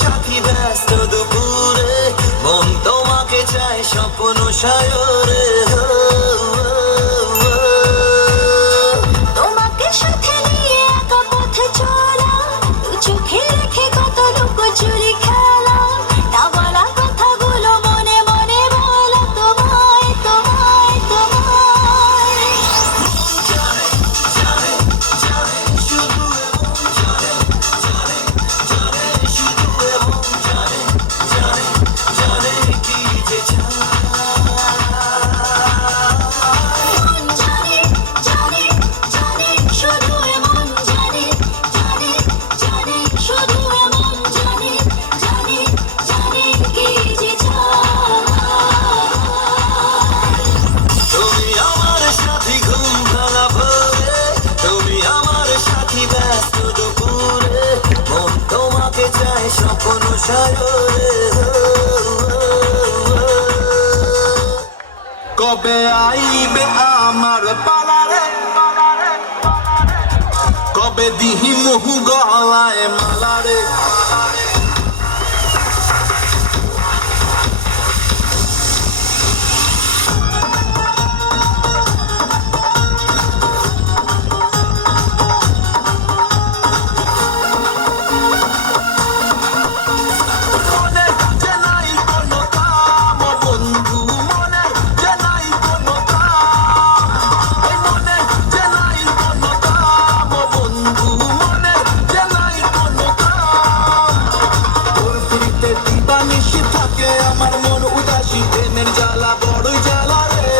সাথী ব্যস্ত দুপুরে, মন তোমাকে চায় স্বপ্ন সায়রে। তোমাকে সাথে নিয়ে একা পথে চলা, দু চোখে রেখে কত লুকোচুরি খেলা, না বলা কথাগুলো মনে মনে বলা তোমায় তোমায় তোমায়। জানে জানে জানে শুধু এবং জানে জানে জানে শুধু এবং জানে জানে জানে কি যে চায়। মন জানে জানে জানে শুধু এমন জানে জানে জানে শুধু এমন জানে জানে জানে কি যে চায়। তুমি আমার সাথী ঘুম ভাঙা ভোরে, তুমি আমার সাথী ব্যস্ত দুপুরে, মন তোমাকে চায় স্বপ্ন সায়রে। কবে আইবে আমার পালারে, কবে দিহি মুহু গলায় মালারে। মনে যে নাই কোনো কাম বন্ধু, মনে যে নাই কোনো কাম, এই মনে যে নাই কোনো কাম বন্ধু, মনে যে নাই কোনো কাম। তোর ফিরিতে দিবানিশি থাকে আমার মন উদাসী, প্রেমের জ্বালা বড়ই জ্বালা রে।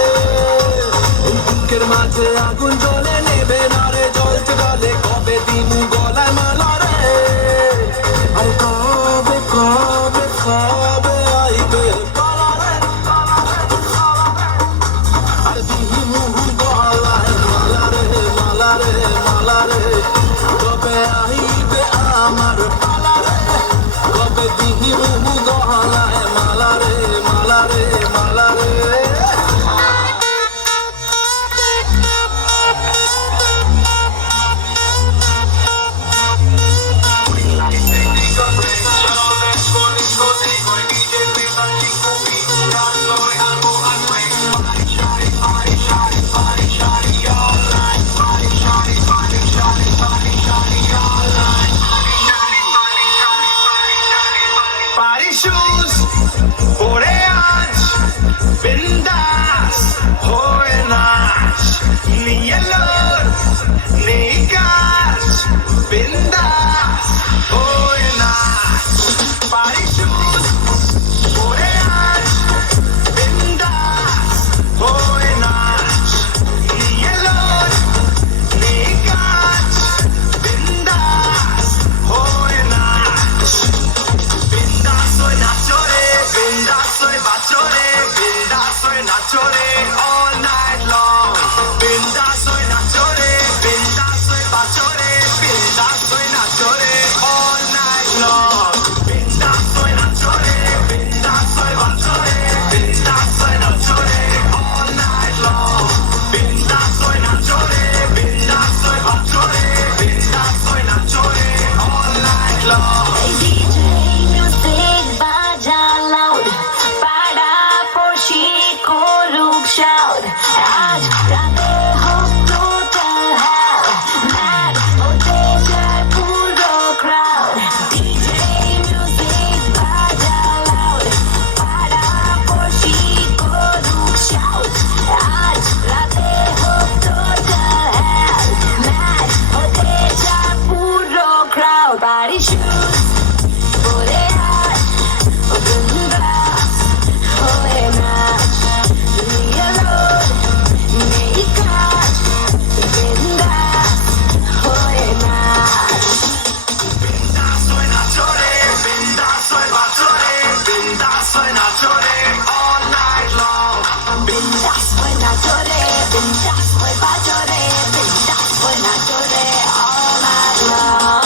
এই বুকের মাঝে আগুন জ্বলে নেবে না রে, জ্বলতে গলে কবে দিমু গলায় মালা রে। আর কবে কবে কবে আইবে পালারে, আর দিহি মুহু গলায় মালারে মালারে মালারে। কবে আইবে আমার পালারে, কবে দিহি মুহু গলায় মালারে মালারে মালারে। Party shoes পরে আজ বিন্দাস হয়ে নাচ, নিয়ে লোর নেই কাজ, বিন্দাস হয়ে নাচ। Party shoes পরে আজ বিন্দাস হয়ে নাচ, নিয়ে লোর নেই কাজ, বিন্দাস হয়ে নাচ। Bindas soy nachore, bindas soy bachore, bindas soy nachore all night long. Bindas soy nachore, bindas soy bachore, bindas soy nachore all night long. Bindas soy nachore, bindas soy bachore, bindas soy nachore all night long. Bindas soy nachore, bindas soy bachore, bindas soy nachore all night long. DJ music বাজা loud, পাড়া পড়শি করুক shout, আজ রাতে হোক total hell, mad হতে চায় পুরো crowd। DJ music বাজা loud, পাড়া পড়শি করুক shout, আজ রাতে হোক total hell, mad হতে চায় পুরো crowd। Party shoes পরে আজ বিন্দাস হয়ে নাচ, নিয়ে লোর নেই কাজ, বিন্দাস হয়ে নাচ। Bindas soy nachore, bindas soy bachore, bindas soy nachore all night long. বিন্দাস হয়ে নাচরে, বিন্দাস হয়ে বাজরে, বিন্দাস হয়ে নাচরে all night long।